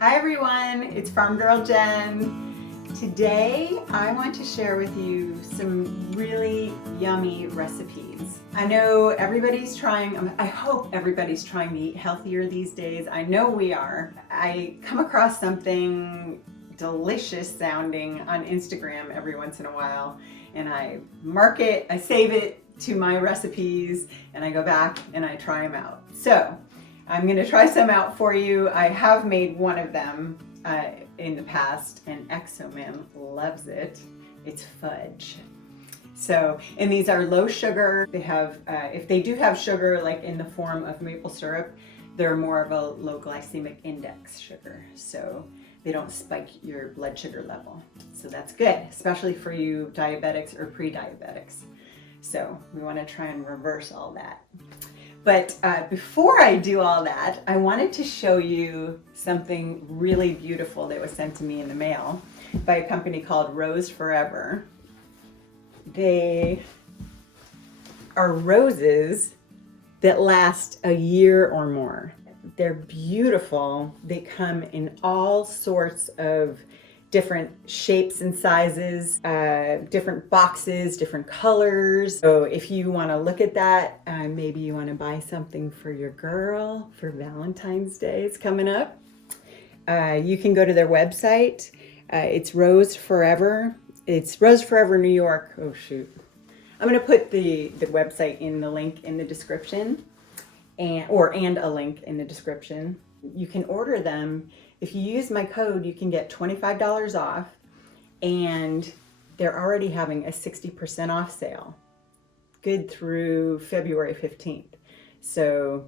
Hi everyone, it's Farm Girl Jen. Today I want to share with you some really yummy recipes. I know everybody's trying, I hope everybody's trying to eat healthier these days. I know we are. I come across something delicious sounding on Instagram every once in a while and I mark it, I save it to my recipes and I go back and I try them out. So I'm going to try some out for you. I have made one of them in the past and Exoman loves it. It's fudge. So, and these are low sugar. They have, if they do have sugar like in the form of maple syrup, they're more of a low glycemic index sugar. So they don't spike your blood sugar level. So that's good, especially for you diabetics or pre-diabetics. So we want to try and reverse all that. But before I do all that, I wanted to show you something really beautiful that was sent to me in the mail by a company called Rose Forever. They are roses that last a year or more. They're beautiful. They come in all sorts of different shapes and sizes, different boxes, different colors. So if you want to look at that, maybe you want to buy something for your girl for Valentine's Day. It's coming up. You can go to their website. It's Rose Forever. It's Rose Forever New York. Oh shoot. I'm going to put the website in the link in the description and a link in the description. You can order them. If you use my code, you can get $25 off, and they're already having a 60% off sale. Good through February 15th. So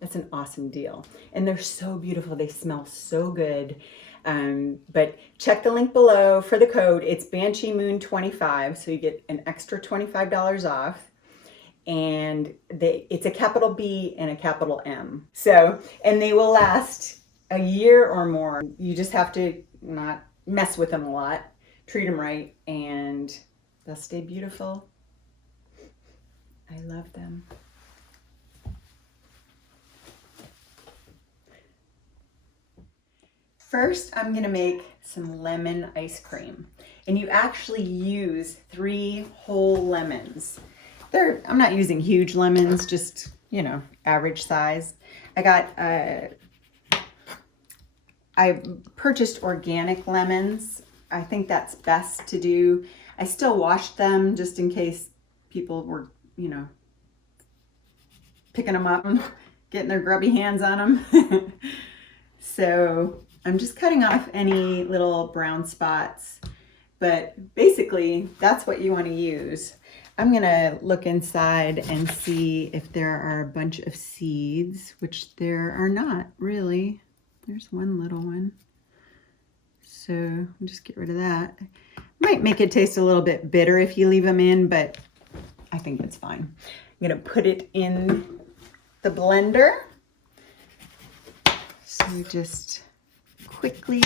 that's an awesome deal. And they're so beautiful. They smell so good. But check the link below for the code. It's Banshee Moon 25, so you get an extra $25 off. And it's a capital B and a capital M. So, and they will last a year or more. You just have to not mess with them a lot, treat them right, and they'll stay beautiful. I love them. First, I'm gonna make some lemon ice cream. And you actually use 3 whole lemons. I'm not using huge lemons, just, you know, average size. I purchased organic lemons. I think that's best to do. I still washed them just in case people were, you know, picking them up, getting their grubby hands on them. So I'm just cutting off any little brown spots, but basically that's what you want to use. I'm gonna look inside and see if there are a bunch of seeds, which there are not really. There's one little one. So I'll just get rid of that. Might make it taste a little bit bitter if you leave them in, but I think it's fine. I'm gonna put it in the blender. So you just quickly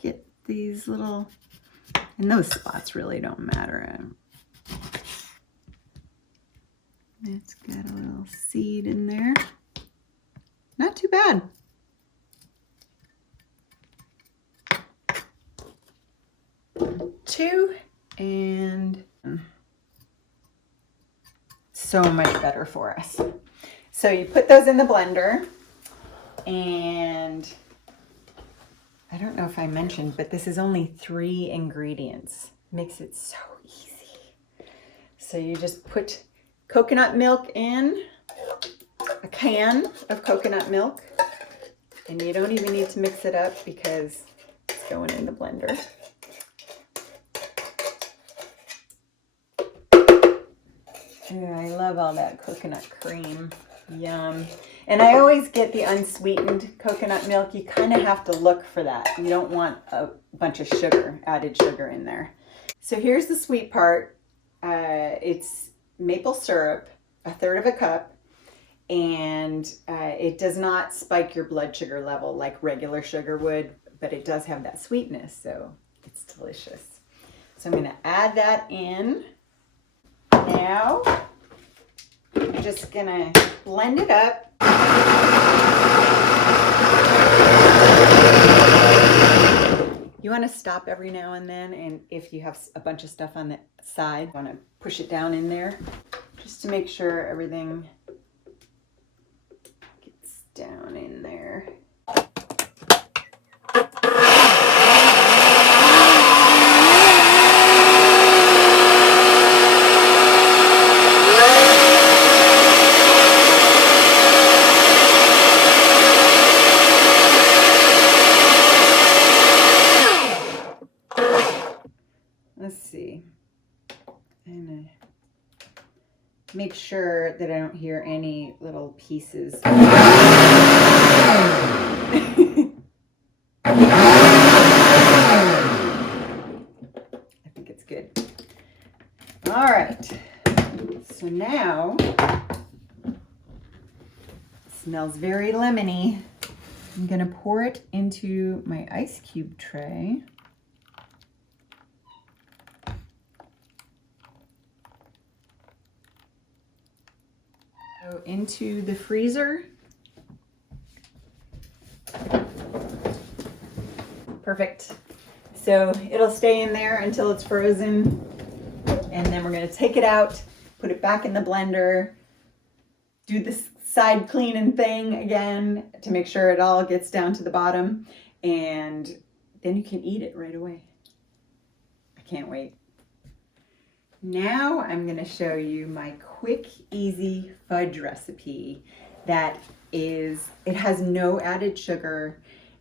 get these little, and those spots really don't matter. It's got a little seed in there. Not too bad. Two, and so much better for us. So you put those in the blender, and I don't know if I mentioned, but this is only 3 ingredients. Makes it so easy. So you just put coconut milk in, a can of coconut milk, and you don't even need to mix it up because it's going in the blender. Ooh, I love all that coconut cream. Yum. And I always get the unsweetened coconut milk. You kind of have to look for that. You don't want a bunch of sugar, added sugar in there. So here's the sweet part. It's maple syrup, 1/3 cup, and it does not spike your blood sugar level like regular sugar would, but it does have that sweetness, so it's delicious. So I'm going to add that in. Now, I'm just going to blend it up. You want to stop every now and then, and if you have a bunch of stuff on the side, you want to push it down in there just to make sure everything gets down in there. Let's see. And make sure that I don't hear any little pieces. I think it's good. All right. So now, it smells very lemony. I'm going to pour it into my ice cube tray. Go into the freezer. Perfect. So it'll stay in there until it's frozen. And then we're going to take it out, put it back in the blender, do this side cleaning thing again to make sure it all gets down to the bottom. And then you can eat it right away. I can't wait. Now I'm going to show you my quick, easy fudge recipe that it has no added sugar,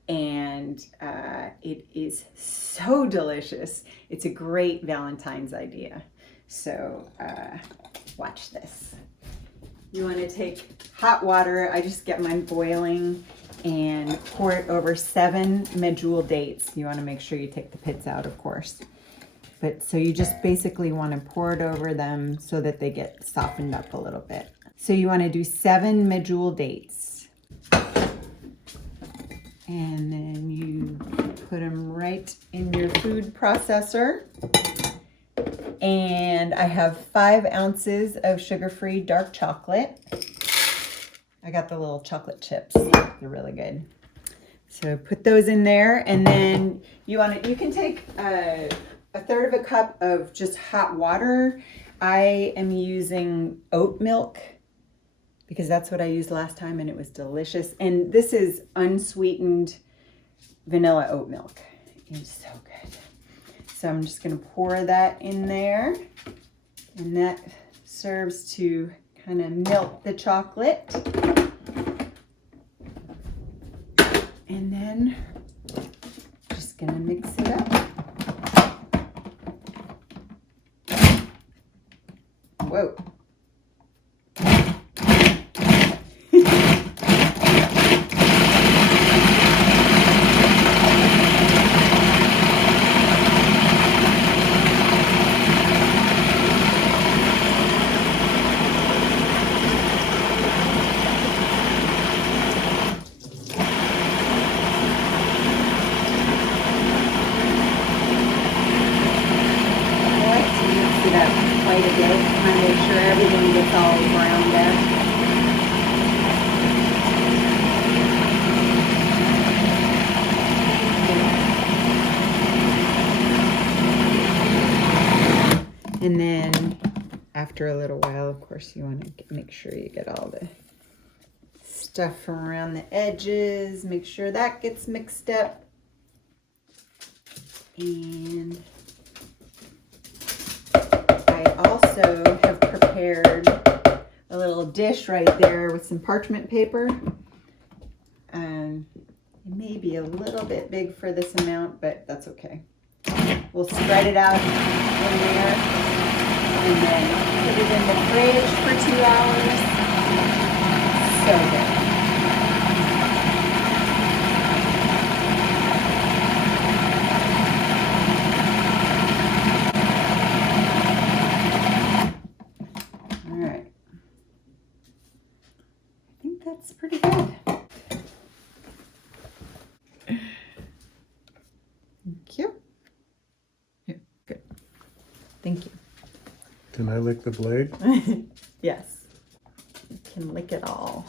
and it is so delicious. It's a great Valentine's idea. So watch this. You want to take hot water. I just get mine boiling and pour it over 7 Medjool dates. You want to make sure you take the pits out, of course. But so you just basically want to pour it over them so that they get softened up a little bit. So you want to do 7 Medjool dates. And then you put them right in your food processor. And I have 5 ounces of sugar-free dark chocolate. I got the little chocolate chips. They're really good. So put those in there, and then you can take a third of a cup of just hot water. I am using oat milk because that's what I used last time and it was delicious. And this is unsweetened vanilla oat milk. It's so good. So I'm just going to pour that in there, and that serves to kind of melt the chocolate. And then just going to mix it up. Whoa. Quite a bit, kind of make sure everything gets all browned out. And then after a little while, of course, you want to make sure you get all the stuff around the edges, make sure that gets mixed up. And I also have prepared a little dish right there with some parchment paper. It may be a little bit big for this amount, but that's okay. We'll spread it out in there and then put it in the fridge for 2 hours. So good. That's pretty good. Thank you. Yeah, good. Thank you. Can I lick the blade? Yes. You can lick it all.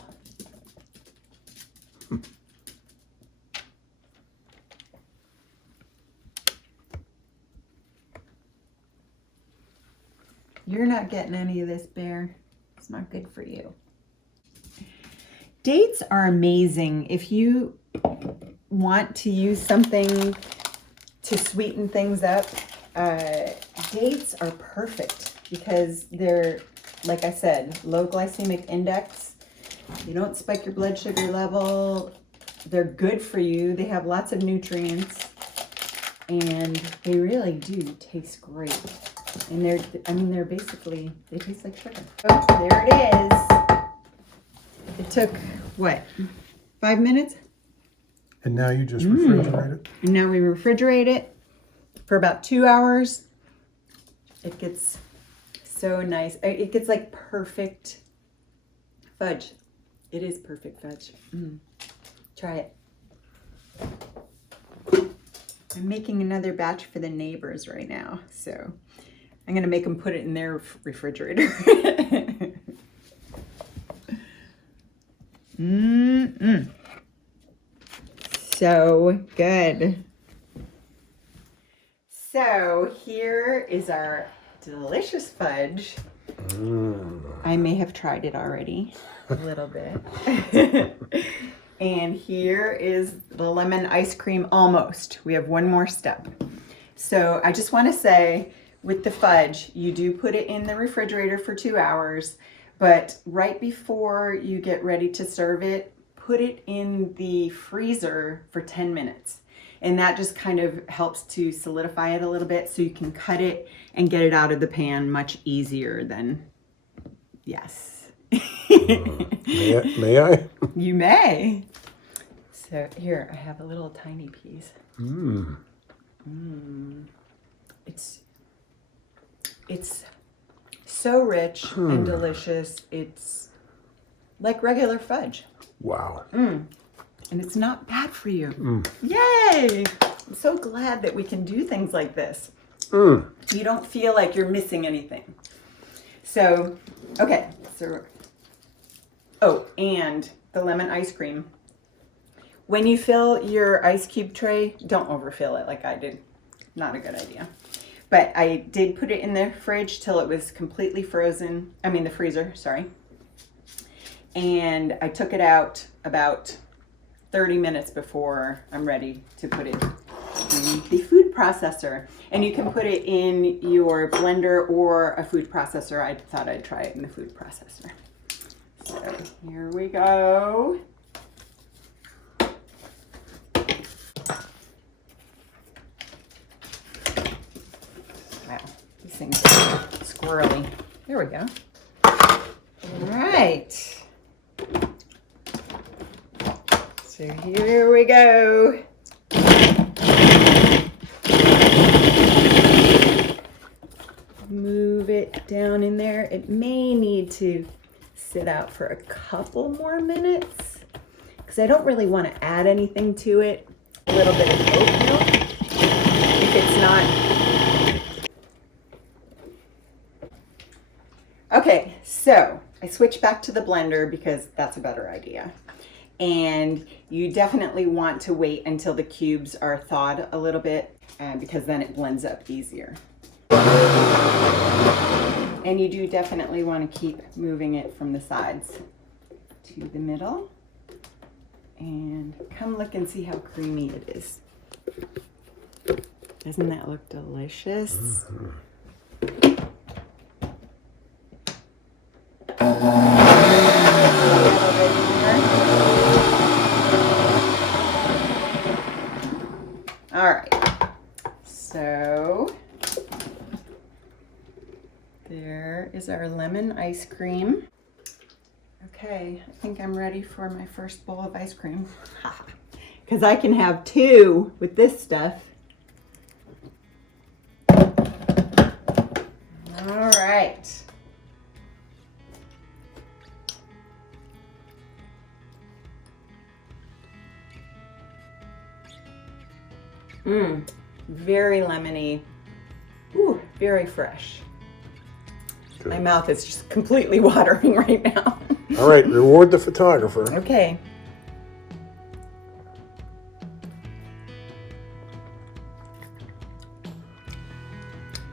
You're not getting any of this, Bear. It's not good for you. Dates are amazing. If you want to use something to sweeten things up, dates are perfect because they're, like I said, low glycemic index. You don't spike your blood sugar level. They're good for you. They have lots of nutrients and they really do taste great. And they're basically, they taste like sugar. Oh, there it is. It took, what, 5 minutes? And now you just refrigerate it? And now we refrigerate it for about 2 hours. It gets so nice. It gets like perfect fudge. It is perfect fudge. Try it. I'm making another batch for the neighbors right now. So I'm going to make them put it in their refrigerator. So good. So here is our delicious fudge. I may have tried it already a little bit. And here is the lemon ice cream almost. We have one more step. So I just want to say with the fudge, you do put it in the refrigerator for 2 hours, but right before you get ready to serve it, put it in the freezer for 10 minutes. And that just kind of helps to solidify it a little bit so you can cut it and get it out of the pan much easier than, yes. May I? You may. So here, I have a little tiny piece. It's so rich and delicious. It's like regular fudge. Wow. And it's not bad for you. Yay! I'm so glad that we can do things like this. You don't feel like you're missing anything. So, okay. So, oh, and the lemon ice cream. When you fill your ice cube tray, don't overfill it like I did. Not a good idea. But I did put it in the fridge till it was completely frozen. I mean the freezer, sorry. And I took it out about 30 minutes before I'm ready to put it in the food processor. And you can put it in your blender or a food processor. I thought I'd try it in the food processor. So here we go. Wow, these things are squirrely. There we go. All right. So here we go. Move it down in there. It may need to sit out for a couple more minutes because I don't really want to add anything to it. A little bit of oat milk if it's not. Okay, so I switched back to the blender because that's a better idea. And you definitely want to wait until the cubes are thawed a little bit because then it blends up easier. And you do definitely want to keep moving it from the sides to the middle. And come look and see how creamy it is. Doesn't that look delicious? All right, so there is our lemon ice cream. Okay, I think I'm ready for my first bowl of ice cream. Because I can have 2 with this stuff. All right. Very lemony. Ooh, very fresh. Good. My mouth is just completely watering right now. All right, reward the photographer. Okay.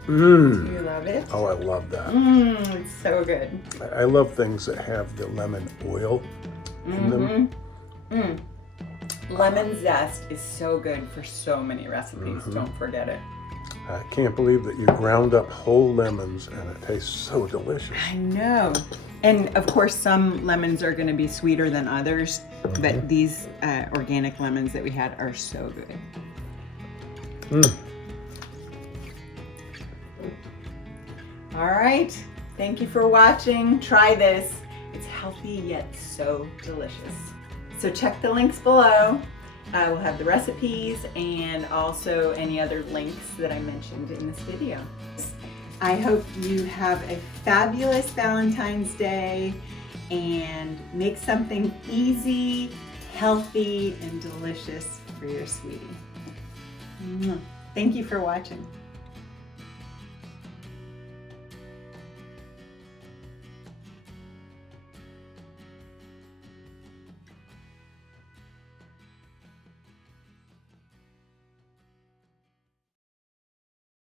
Do you love love it. Oh, I love that. It's so good. I love things that have the lemon oil in them. Lemon zest is so good for so many recipes. Don't forget it. I can't believe that you ground up whole lemons and it tastes so delicious. I know. And of course, some lemons are going to be sweeter than others, but these organic lemons that we had are so good. All right. Thank you for watching. Try this. It's healthy yet so delicious. So check the links below. I will have the recipes and also any other links that I mentioned in this video. I hope you have a fabulous Valentine's Day and make something easy, healthy, and delicious for your sweetie. Thank you for watching.